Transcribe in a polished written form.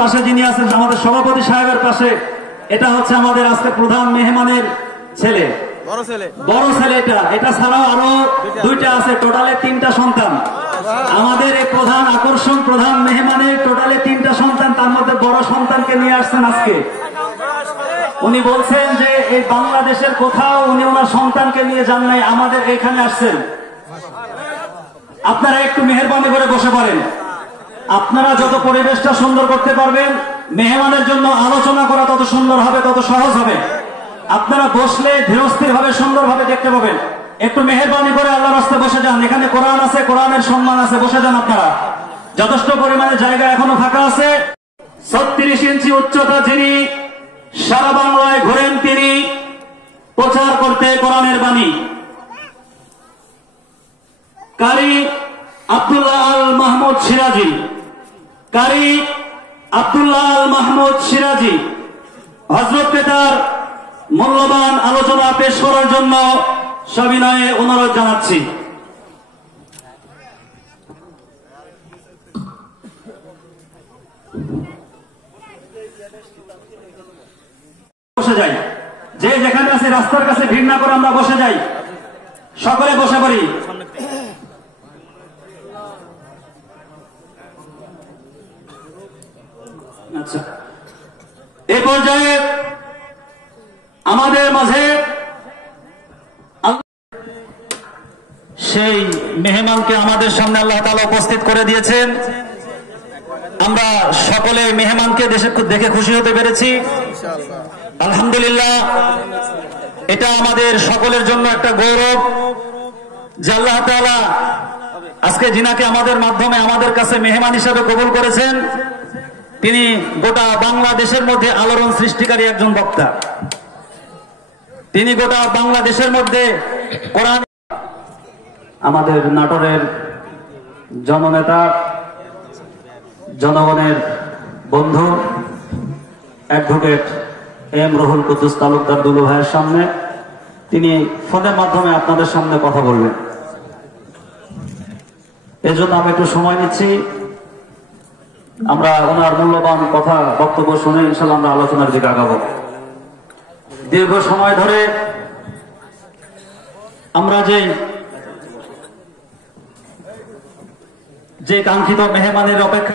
পাশে যিনি আছেন আমাদের সভাপতি সাহেবের পাশে, এটা হচ্ছে আমাদের আজকে প্রধান মেহমানের ছেলে, বড় ছেলে। এটা ছাড়াও আরো দুইটা আছে, টোটালে 3টা সন্তান। আমাদের এই প্রধান আকর্ষণ, প্রধান মেহমানের টোটালে 3টা সন্তান, তার মধ্যে বড় সন্তানকে নিয়ে আসছেন আজকে। উনি বলছেন যে এই বাংলাদেশের কোথাও উনি ওনার সন্তানকে নিয়ে যান নাই, আমাদের এখানে আসছেন। আপনারা একটু মেহেরবানি করে বসে পড়েন। আপনারা যত পরিবেশটা সুন্দর করতে পারবেন, মেহমানের জন্য আলোচনা করা তত সুন্দর হবে, তত সহজ হবে। আপনারা বসলে ধীরস্থির ভাবে সুন্দরভাবে দেখতে পাবেন। একটু মেহেরবানি করে আল্লাহর রাস্তায় বসে যান। এখানে কোরআন আছে, কোরআনের সম্মান আছে, বসে যান আপনারা। যথেষ্ট পরিমাণে জায়গা এখনো ফাঁকা আছে। 36 ইঞ্চি উচ্চতা যিনি, সারা বাংলায় ঘোরেন তিনি প্রচার করতে কোরআনের বাণী। কারি আব্দুল্লাহ আল মাহমুদ সিরাজি, কারি আব্দুল্লাহ আল মাহমুদ সিরাজি হযরতকে তার মূল্যবান আলোচনা পেশ করার জন্য সবিনয়ে অনুরোধ জানাচ্ছি। বসে যাই, যে যেখানে আছে রাস্তার কাছে ভিড় না করে আমরা বসে যাই, সকলে বসে পড়ি। আচ্ছা, এই পর্যায়ে আমাদের মাঝে সেই মেহমানকে আমাদের সামনে আল্লাহ তাআলা উপস্থিত করে দিয়েছেন। আমরা সকলে মেহমানকে দেখে খুশি হতে পেরেছি, আলহামদুলিল্লাহ। এটা আমাদের সকলের জন্য একটা গৌরব যে আল্লাহ তাআলা আজকে যিনাকে আমাদের মাধ্যমে আমাদের কাছে মেহমান হিসেবে কবুল করেছেন, তিনি গোটা বাংলাদেশের মধ্যে আলোড়ন সৃষ্টিকারী একজন বক্তা। তিনি গোটা বাংলাদেশের মধ্যে কোরআন। আমাদের নাটোরের জননেতা, জনগণের বন্ধু অ্যাডভোকেট এম রুহুল কুদ্দুস তালুকদার দুলু ভাইয়ের সামনে তিনি ফোনের মাধ্যমে আপনাদের সামনে কথা বলবেন। এজন্য আমি একটু সময় নিচ্ছি। আমরা ওনার মূল্যবান কথা বক্তব্য শুনে ইনশাআল্লাহ আমরা আলোচনার দিকে আগাবো। দীর্ঘ সময় ধরে আমরা যে কাঙ্ক্ষিত মেহমানের অপেক্ষা